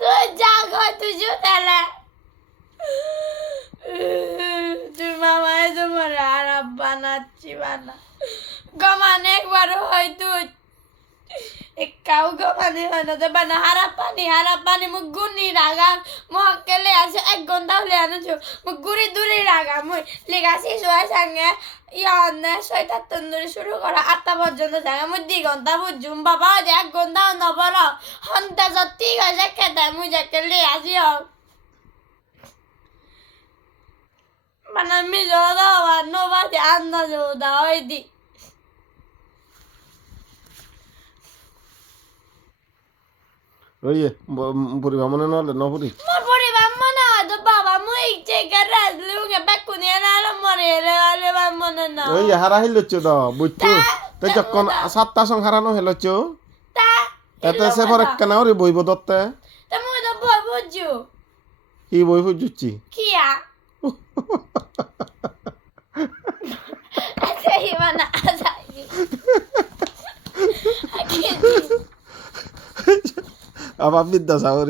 তুই যা কর তুই জুতালে তুই মামায় তোমার আর বানাচ্ছি বানা। গমান একবারও হয় একাও গমানে হয় না তো বানা হারাপ পানি হারাপ পানি, মুখ গুনি রাগা মহকেলে আছে, এক ঘণ্টা হলে আনছো, মুখ গুড়ি দূরে রাগা মুই লেগাছি শোয়ার সঙ্গে ইয়ান্নে ছয়টার তন্দুরি শুরু করা, আটটা পর্যন্ত জায়গা, মুই দুই ঘণ্টা বুঝুম। বাবা এক ঘণ্টা নবর হন্তা যতি গেছে খেতে, মুই যাকে লে আসি মানে আমি জোদা আবার নবাতে আন্দাজ জোদা ওই দি ওই বুড়ি ভামনে নলে নপুরি মোর পরিবার মনে হয় তো বাবা মুই ইচ্ছে করে আসলে উগে বেকু নিয়ে না আলো মরে এলে আলে বা মনে না ওই হারা হিলছ তো বুঝছ তো। যখন সাতটা সং হারানো হেলছ তা তাতে সে পরে কেন ওরে বইব দত্তে। তা মুই তো বই বুঝু কি বই বুঝছি কিয়া? Ama bir de savur